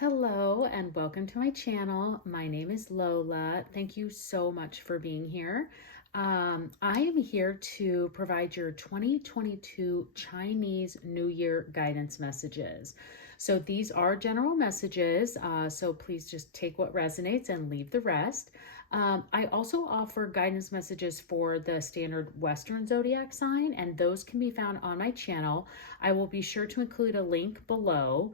Hello and welcome to my channel. My name is Lola. Thank you so much for being here. I am here to provide your 2022 Chinese New Year guidance messages. So these are general messages, so please just take what resonates and leave the rest. I also offer guidance messages for the standard Western zodiac sign, and those can be found on my channel. I will be sure to include a link below.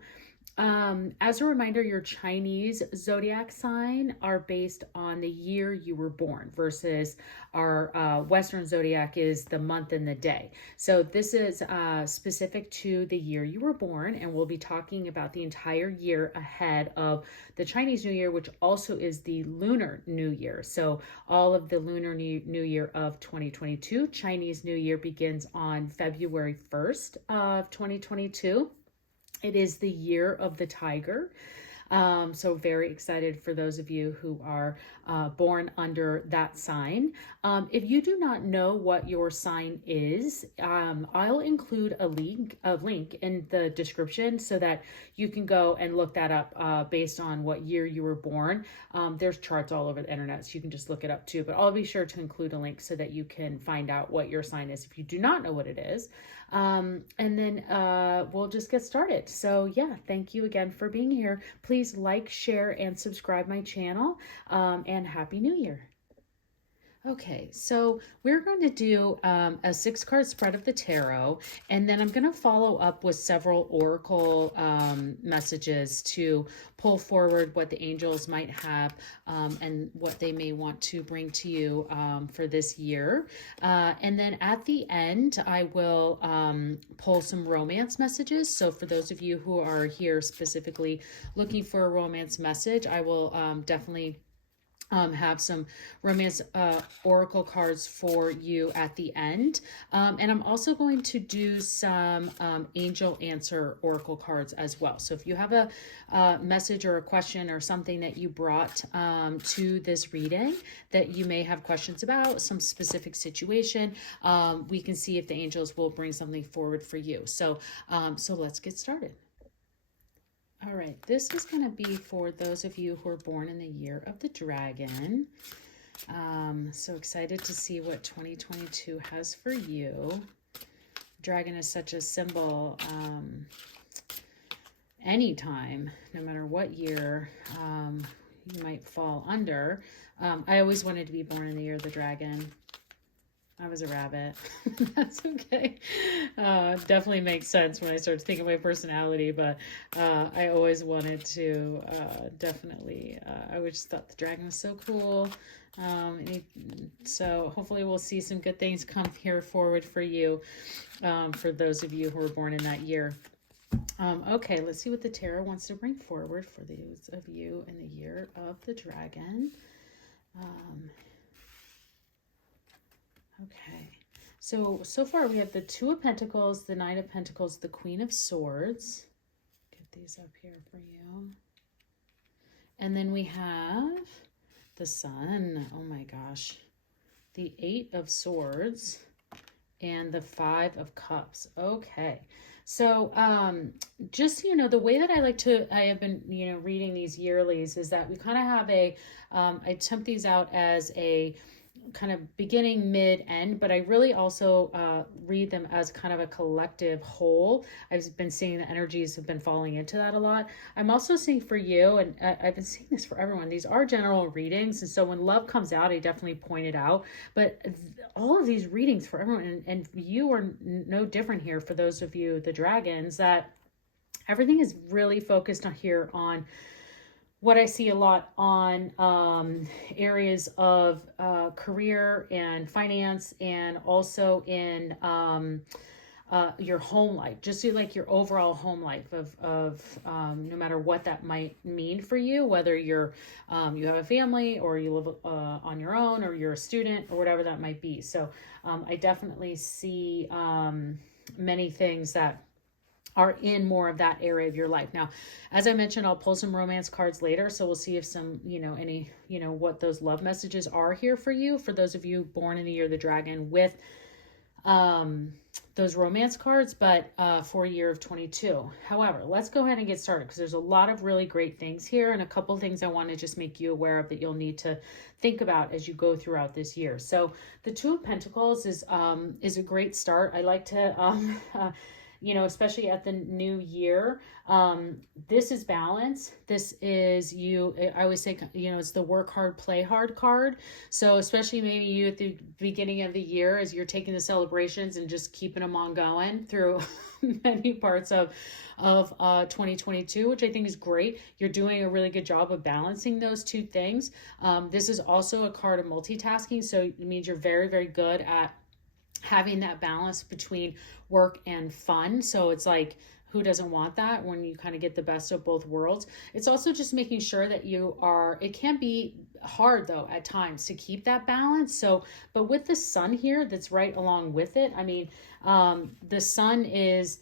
As a reminder, your Chinese zodiac sign are based on the year you were born versus our Western zodiac is the month and the day. So this is specific to the year you were born, and we'll be talking about the entire year ahead of the Chinese New Year, which also is the Lunar New Year. So all of the Lunar New Year of 2022, Chinese New Year begins on February 1st of 2022. It is the year of the tiger. So very excited for those of you who are born under that sign. If you do not know what your sign is, I'll include a link in the description so that you can go and look that up based on what year you were born. There's charts all over the internet, so you can just look it up too, but I'll be sure to include a link so that you can find out what your sign is if you do not know what it is. And then we'll just get started. So yeah, thank you again for being here. Please like, share, and subscribe my channel, and Happy New Year. Okay, so we're going to do a 6-card spread of the tarot, and then I'm going to follow up with several oracle messages to pull forward what the angels might have and what they may want to bring to you for this year. And then at the end, I will pull some romance messages. So for those of you who are here specifically looking for a romance message, I will definitely have some romance oracle cards for you at the end. And I'm also going to do some angel answer oracle cards as well. So if you have a message or a question or something that you brought to this reading that you may have questions about, some specific situation, we can see if the angels will bring something forward for you. So let's get started. All right, this is going to be for those of you who are born in the year of the dragon. So excited to see what 2022 has for you. Dragon is such a symbol anytime, no matter what year you might fall under. I always wanted to be born in the year of the dragon. I was a rabbit. That's okay. Definitely makes sense when I start thinking my personality, but I always wanted to definitely, I always thought the dragon was so cool. So hopefully we'll see some good things come here forward for you, for those of you who were born in that year. Okay, let's see what the tarot wants to bring forward for those of you in the year of the dragon. Okay, so far we have the Two of Pentacles, the Nine of Pentacles, the Queen of Swords. Get these up here for you. And then we have the Sun. Oh my gosh. The Eight of Swords and the Five of Cups. Okay. So just, the way that I have been, reading these yearlies is that we kind of have I attempt these out as a kind of beginning, mid, end, but I really also read them as kind of a collective whole. I've been seeing the energies have been falling into that a lot. I'm also seeing for you, and I've been seeing this for everyone, these are general readings, and so when love comes out, I definitely point it out, but all of these readings for everyone, and you are no different here for those of you, the dragons, that everything is really focused on here on what I see a lot on areas of career and finance, and also in your home life, just like your overall home life of no matter what that might mean for you, whether you're you have a family or you live on your own or you're a student or whatever that might be. So I definitely see many things that are in more of that area of your life. Now, as I mentioned, I'll pull some romance cards later, so we'll see if some, any, what those love messages are here for you, for those of you born in the year of the dragon with um, those romance cards, but for year of 22. However, let's go ahead and get started because there's a lot of really great things here and a couple things I want to just make you aware of that you'll need to think about as you go throughout this year. So the Two of Pentacles is a great start. I like to especially at the new year. This is balance. This is I always say, it's the work hard, play hard card. So especially maybe you at the beginning of the year, as you're taking the celebrations and just keeping them on going through many parts of 2022, which I think is great. You're doing a really good job of balancing those two things. This is also a card of multitasking. So it means you're very, very good at having that balance between work and fun. So it's like, who doesn't want that when you kind of get the best of both worlds? It's also just making sure that it can be hard though at times to keep that balance. So, but with the sun here, that's right along with it. I mean, the sun is,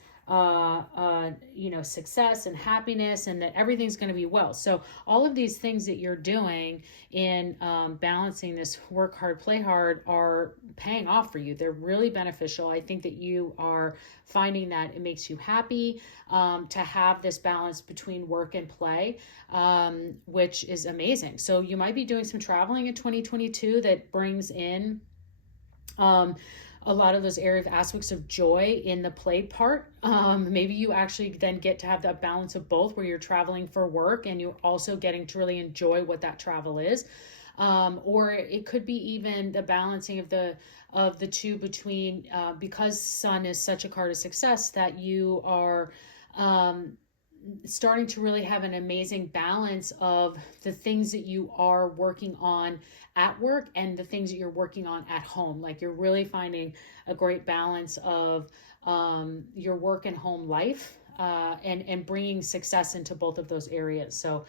success and happiness, and that everything's going to be well. So all of these things that you're doing in balancing this work hard, play hard are paying off for you. They're really beneficial. I think that you are finding that it makes you happy to have this balance between work and play, which is amazing. So you might be doing some traveling in 2022 that brings in a lot of those area of aspects of joy in the play part. Maybe you actually then get to have that balance of both, where you're traveling for work and you're also getting to really enjoy what that travel is. Or it could be even the balancing of the two between, because sun is such a card of success, that you are starting to really have an amazing balance of the things that you are working on at work and the things that you're working on at home. Like you're really finding a great balance of your work and home life, and bringing success into both of those areas. So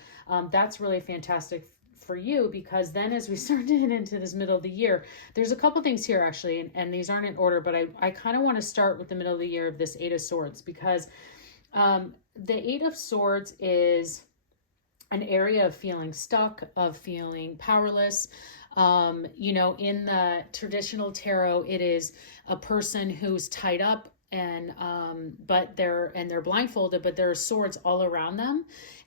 that's really fantastic for you, because then as we start to get into this middle of the year, there's a couple things here actually, and these aren't in order, but I kind of want to start with the middle of the year of this Eight of Swords, because the Eight of Swords is an area of feeling stuck, of feeling powerless. In the traditional tarot, it is a person who's tied up and but they're blindfolded, but there are swords all around them,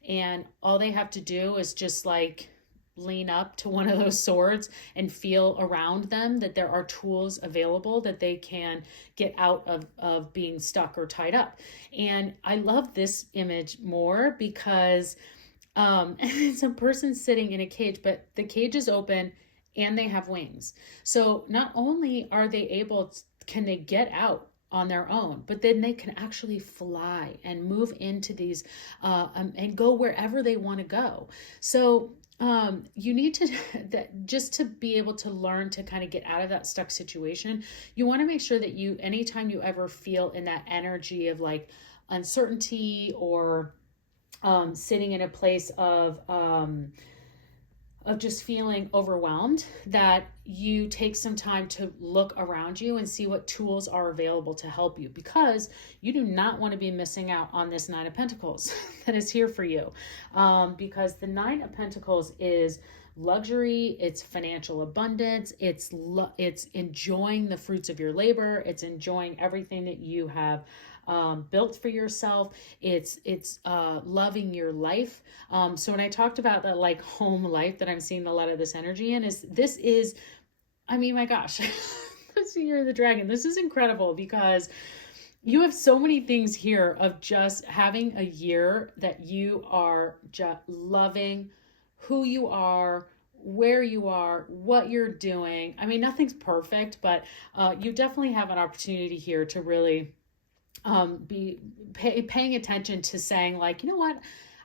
and all they have to do is just like lean up to one of those swords and feel around them that there are tools available that they can get out of being stuck or tied up. And I love this image more because it's a person sitting in a cage, but the cage is open and they have wings. So not only are they can they get out on their own, but then they can actually fly and move into these and go wherever they want to go. So you need to just to be able to learn to kind of get out of that stuck situation. You want to make sure that anytime you ever feel in that energy of like uncertainty, or sitting in a place of just feeling overwhelmed, that you take some time to look around you and see what tools are available to help you, because you do not want to be missing out on this Nine of Pentacles that is here for you. Because the Nine of Pentacles is luxury, it's financial abundance, it's enjoying the fruits of your labor, it's enjoying everything that you have built for yourself. It's loving your life. So when I talked about that like home life that I'm seeing a lot of this energy in, I mean, my gosh, this year of the dragon, this is incredible, because you have so many things here of just having a year that you are just loving who you are, where you are, what you're doing. I mean, nothing's perfect, but you definitely have an opportunity here to really be paying attention to saying like, you know what,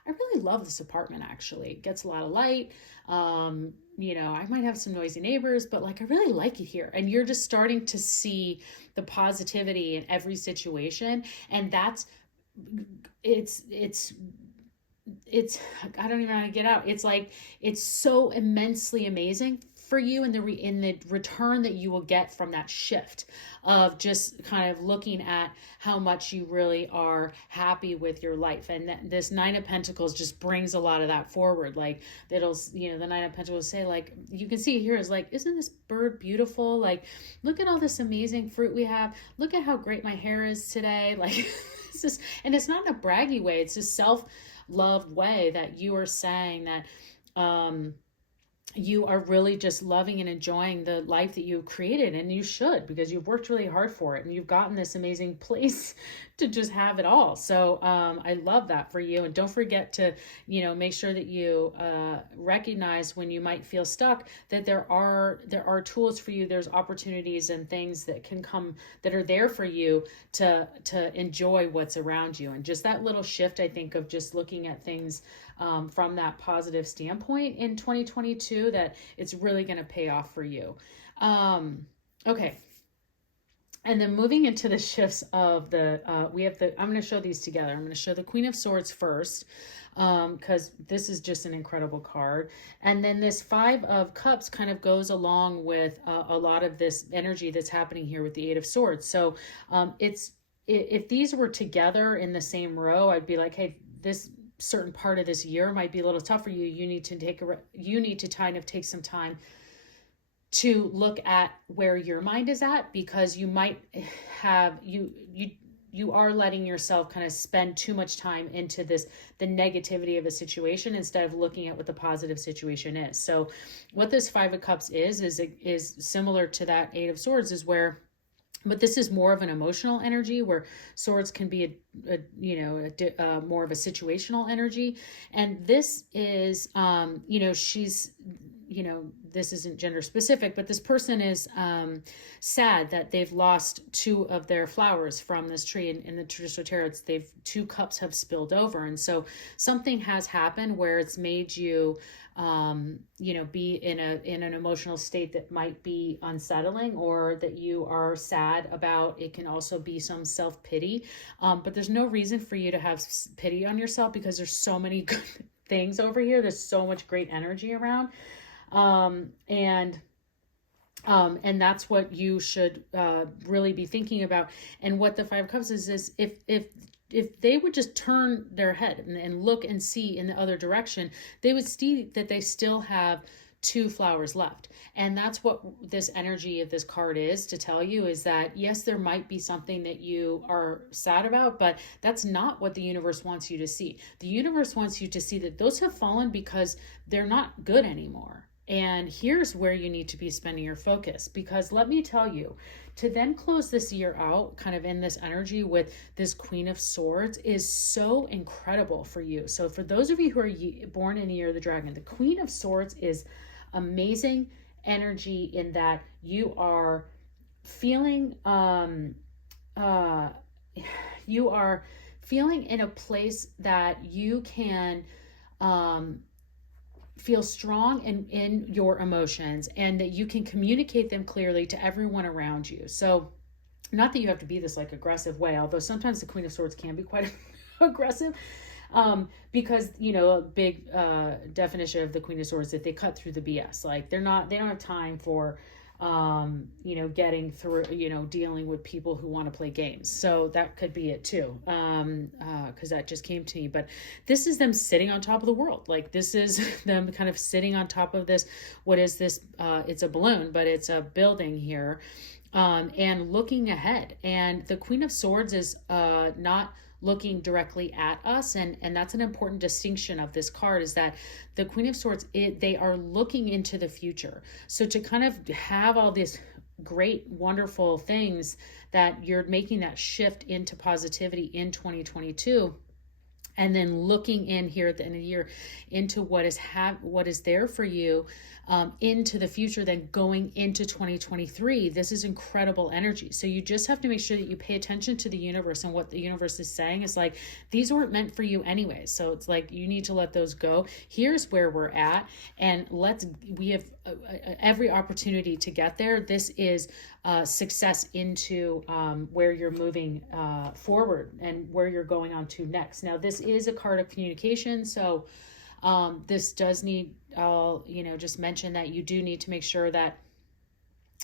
I really love this apartment. Actually, it gets a lot of light. I might have some noisy neighbors, but like, I really like it here. And you're just starting to see the positivity in every situation. And it's I don't even know how to get out. It's like, it's so immensely amazing for you in the return that you will get from that shift of just kind of looking at how much you really are happy with your life. And this Nine of Pentacles just brings a lot of that forward. Like it'll, the Nine of Pentacles say, like, you can see here is like, isn't this bird beautiful? Like, look at all this amazing fruit we have. Look at how great my hair is today. Like, it's just, and it's not in a braggy way. It's a self-loved way that you are saying that, you are really just loving and enjoying the life that you've created, and you should, because you've worked really hard for it and you've gotten this amazing place to just have it all. So I love that for you. And don't forget to, make sure that you recognize when you might feel stuck, that there are tools for you. There's opportunities and things that can come that are there for you to enjoy what's around you. And just that little shift, I think, of just looking at things from that positive standpoint in 2022, that it's really going to pay off for you. Okay. And then moving into the shifts of I'm going to show these together. I'm going to show the Queen of Swords first, because this is just an incredible card. And then this Five of Cups kind of goes along with a lot of this energy that's happening here with the Eight of Swords. So if these were together in the same row, I'd be like, hey, this certain part of this year might be a little tough for you. You need to kind of take some time to look at where your mind is at, because you might have, you are letting yourself kind of spend too much time into the negativity of a situation, instead of looking at what the positive situation is. So what this Five of Cups is similar to that Eight of Swords, but this is more of an emotional energy, where swords can be more of a situational energy. And this is, she's, this isn't gender specific, but this person is sad that they've lost two of their flowers from this tree. In the traditional tarot, two cups have spilled over. And so something has happened where it's made you, be in an emotional state that might be unsettling, or that you are sad about. It can also be some self-pity, but there's no reason for you to have pity on yourself, because there's so many good things over here. There's so much great energy around. And that's what you should really be thinking about. And what the Five of Cups is if they would just turn their head and look and see in the other direction, they would see that they still have two flowers left. And that's what this energy of this card is to tell you, is that yes, there might be something that you are sad about, but that's not what the universe wants you to see. The universe wants you to see that those have fallen because they're not good anymore. And here's where you need to be spending your focus, because let me tell you, to then close this year out kind of in this energy with this Queen of Swords is so incredible for you. So for those of you who are born in the year of the dragon, the Queen of Swords is amazing energy in that you are feeling, you are feeling in a place that you can, feel strong in your emotions, and that you can communicate them clearly to everyone around you. So not that you have to be this like aggressive way, although sometimes the Queen of Swords can be quite aggressive, because, a big definition of the Queen of Swords is that they cut through the BS. Like they don't have time for, getting through, dealing with people who want to play games. So that could be it too. Cause that just came to me, but this is them sitting on top of the world. Like this is them kind of sitting on top of this. What is this? It's a balloon, but it's a building here, and looking ahead. And the Queen of Swords is, not looking directly at us, and that's an important distinction of this card, is that the Queen of Swords, they are looking into the future. So to kind of have all these great, wonderful things, that you're making that shift into positivity in 2022, and then looking in here at the end of the year into what is there for you, into the future, then going into 2023. This is incredible energy. So you just have to make sure that you pay attention to the universe, and what the universe is saying is like, these weren't meant for you anyway. So it's like, you need to let those go. Here's where we're at, and we have every opportunity to get there. This is success into where you're moving forward and where you're going on to next. Now, this is a card of communication. So This does need, I'll, just mention that you do need to make sure that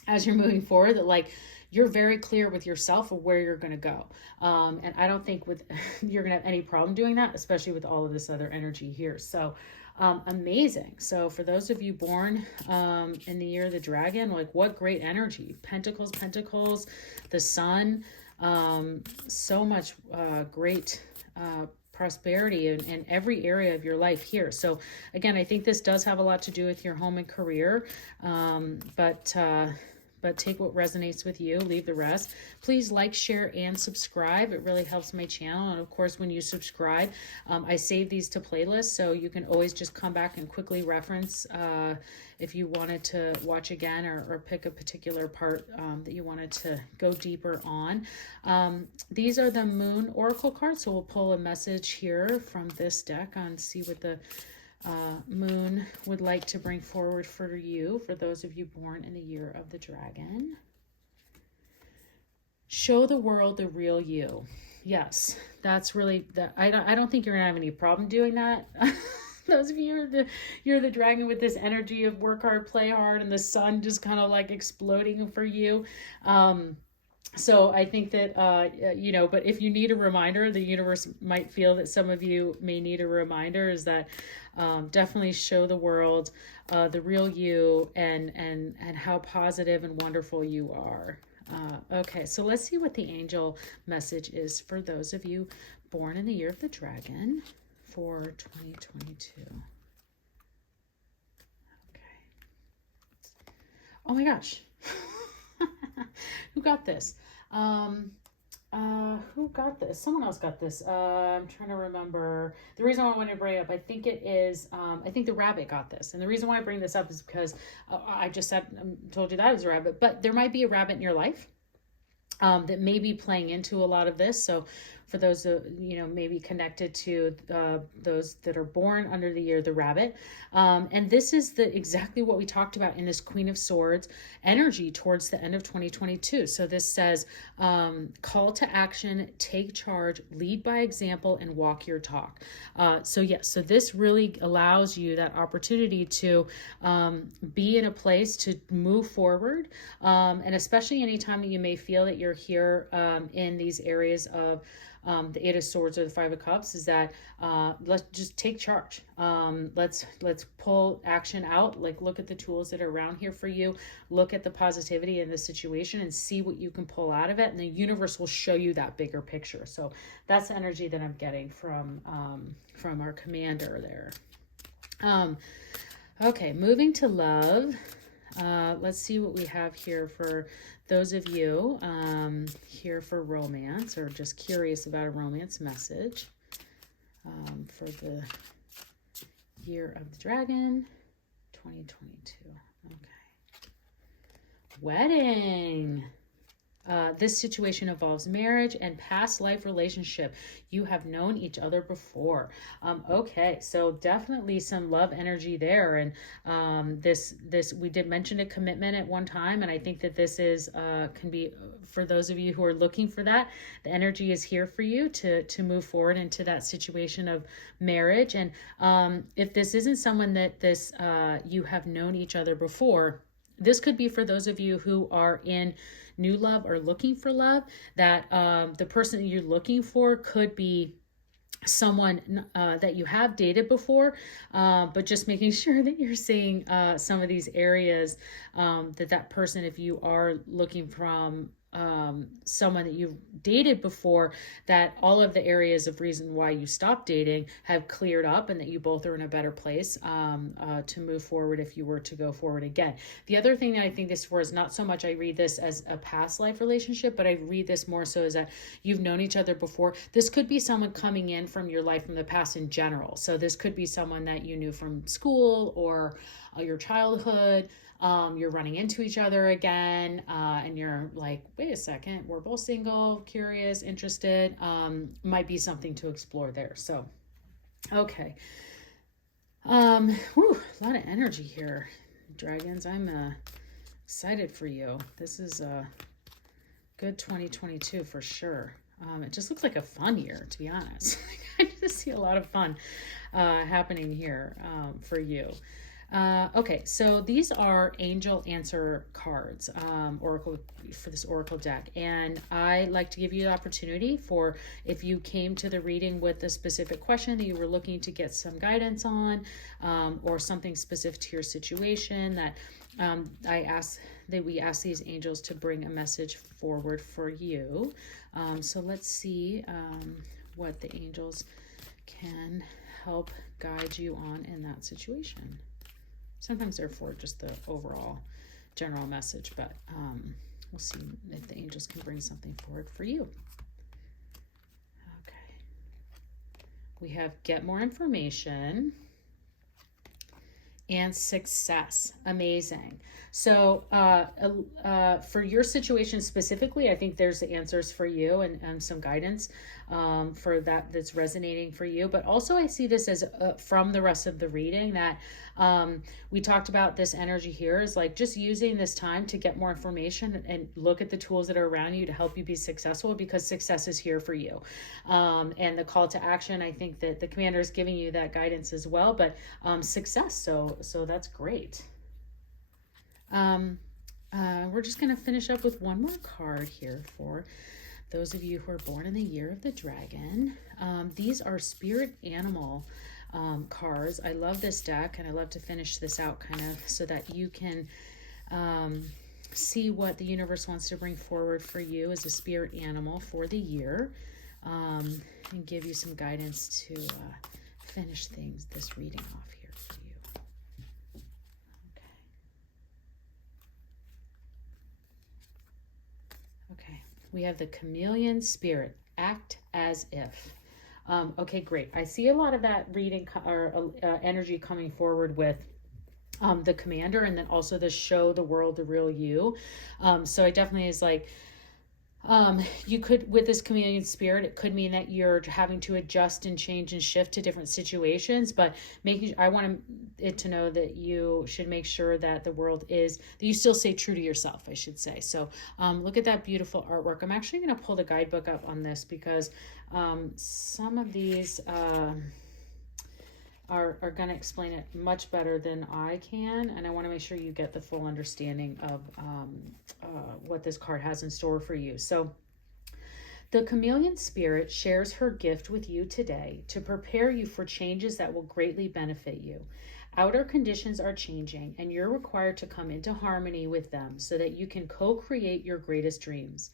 as you're moving forward, that like you're very clear with yourself of where you're going to go. And I don't think with you're going to have any problem doing that, especially with all of this other energy here. So amazing. So for those of you born in the year of the dragon, like what great energy. Pentacles, Pentacles, the sun, so much great prosperity in every area of your life here. So again, I think this does have a lot to do with your home and career, but take what resonates with you, leave the rest. Please like, share, and subscribe. It really helps my channel. And of course, when you subscribe, I save these to playlists, so you can always just come back and quickly reference if you wanted to watch again, or pick a particular part that you wanted to go deeper on. These are the Moon Oracle cards, so we'll pull a message here from this deck on see what the Moon would like to bring forward for you, for those of you born in the year of the dragon. Show the world the real you. Yes, that's really that. I don't think you're gonna have any problem doing that. Those of you you're the dragon with this energy of work hard, play hard, and the sun just kind of like exploding for you. So I think that, but if you need a reminder, the universe might feel that some of you may need a reminder, is that definitely show the world the real you, and how positive and wonderful you are. Okay, so let's see what the angel message is for those of you born in the year of the dragon for 2022. Okay. Oh my gosh. Who got this? Who got this? Someone else got this. I'm trying to remember. The reason why I wanted to bring it up, I think it is, I think the rabbit got this. And the reason why I bring this up is because I just said, told you that it was a rabbit, but there might be a rabbit in your life that may be playing into a lot of this. So for those, maybe connected to those that are born under the year of the rabbit. And this is exactly what we talked about in this Queen of Swords energy towards the end of 2022. So this says, call to action, take charge, lead by example, and walk your talk. So this really allows you that opportunity to be in a place to move forward. And especially anytime that you may feel that you're here in these areas of the Eight of Swords or the Five of Cups, is that let's just take charge. Let's pull action out. Like, look at the tools that are around here for you. Look at the positivity in the situation and see what you can pull out of it. And the universe will show you that bigger picture. So that's the energy that I'm getting from our commander there. Okay, moving to love. Let's see what we have here for those of you here for romance, or just curious about a romance message for the year of the dragon 2022. Okay. Wedding. This situation involves marriage and past life relationship. You have known each other before. Okay, so definitely some love energy there. And this we did mention a commitment at one time, and I think that this is can be, for those of you who are looking for that, the energy is here for you to move forward into that situation of marriage. And if this isn't someone that you have known each other before, this could be for those of you who are in new love or looking for love, that the person that you're looking for could be someone that you have dated before, but just making sure that you're seeing some of these areas that person, if you are looking from someone that you've dated before, that all of the areas of reason why you stopped dating have cleared up, and that you both are in a better place to move forward if you were to go forward again. The other thing that I think this for is not so much I read this as a past life relationship, but I read this more so as that you've known each other before. This could be someone coming in from your life from the past in general. So this could be someone that you knew from school or your childhood. You're running into each other again, and you're like, wait a second, we're both single, curious, interested. Might be something to explore there. So, okay. A lot of energy here, dragons. I'm excited for you. This is a good 2022 for sure. It just looks like a fun year, to be honest. I just see a lot of fun happening here for you. Okay, so these are angel answer cards, oracle for this oracle deck, and I like to give you the opportunity for, if you came to the reading with a specific question that you were looking to get some guidance on, or something specific to your situation, that we ask these angels to bring a message forward for you. So let's see what the angels can help guide you on in that situation. Sometimes they're for just the overall general message, but we'll see if the angels can bring something forward for you. Okay. We have get more information and success. Amazing. So for your situation specifically, I think there's the answers for you and some guidance for that's resonating for you. But also I see this as from the rest of the reading that we talked about. This energy here is like just using this time to get more information and look at the tools that are around you to help you be successful, because success is here for you. And the call to action, I think that the commander is giving you that guidance as well, but success. So that's great. We're just going to finish up with one more card here for those of you who are born in the year of the dragon. These are spirit animal cards. I love this deck, and I love to finish this out kind of so that you can see what the universe wants to bring forward for you as a spirit animal for the year, and give you some guidance to finish this reading off here for you. Okay, we have the chameleon spirit, act as if. Okay, great. I see a lot of that reading or energy coming forward with the commander, and then also the show the world the real you. So I definitely is like, you could, with this chameleon spirit, it could mean that you're having to adjust and change and shift to different situations, but I want it to know that you should make sure that the world is, that you still stay true to yourself, I should say. So look at that beautiful artwork. I'm actually going to pull the guidebook up on this, because some of these are going to explain it much better than I can, and I want to make sure you get the full understanding of what this card has in store for you. So the chameleon spirit shares her gift with you today to prepare you for changes that will greatly benefit you. Outer conditions are changing, and you're required to come into harmony with them so that you can co-create your greatest dreams.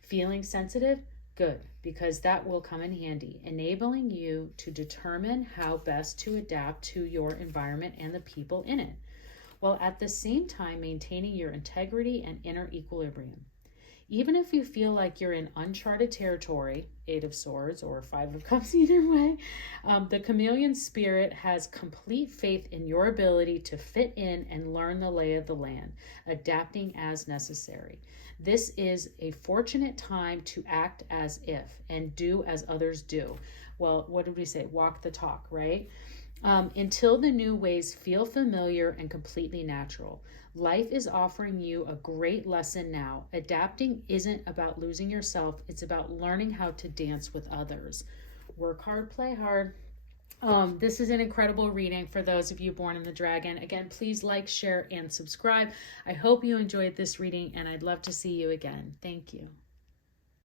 Feeling sensitive? Good, because that will come in handy, enabling you to determine how best to adapt to your environment and the people in it, while at the same time maintaining your integrity and inner equilibrium. Even if you feel like you're in uncharted territory, Eight of Swords or Five of Cups, either way, the chameleon spirit has complete faith in your ability to fit in and learn the lay of the land, adapting as necessary. This is a fortunate time to act as if and do as others do. Well, what did we say? Walk the talk, right? Until the new ways feel familiar and completely natural. Life is offering you a great lesson now. Adapting isn't about losing yourself. It's about learning how to dance with others. Work hard, play hard. This is an incredible reading for those of you born in the dragon. Again, please like, share, and subscribe. I hope you enjoyed this reading, and I'd love to see you again. Thank you.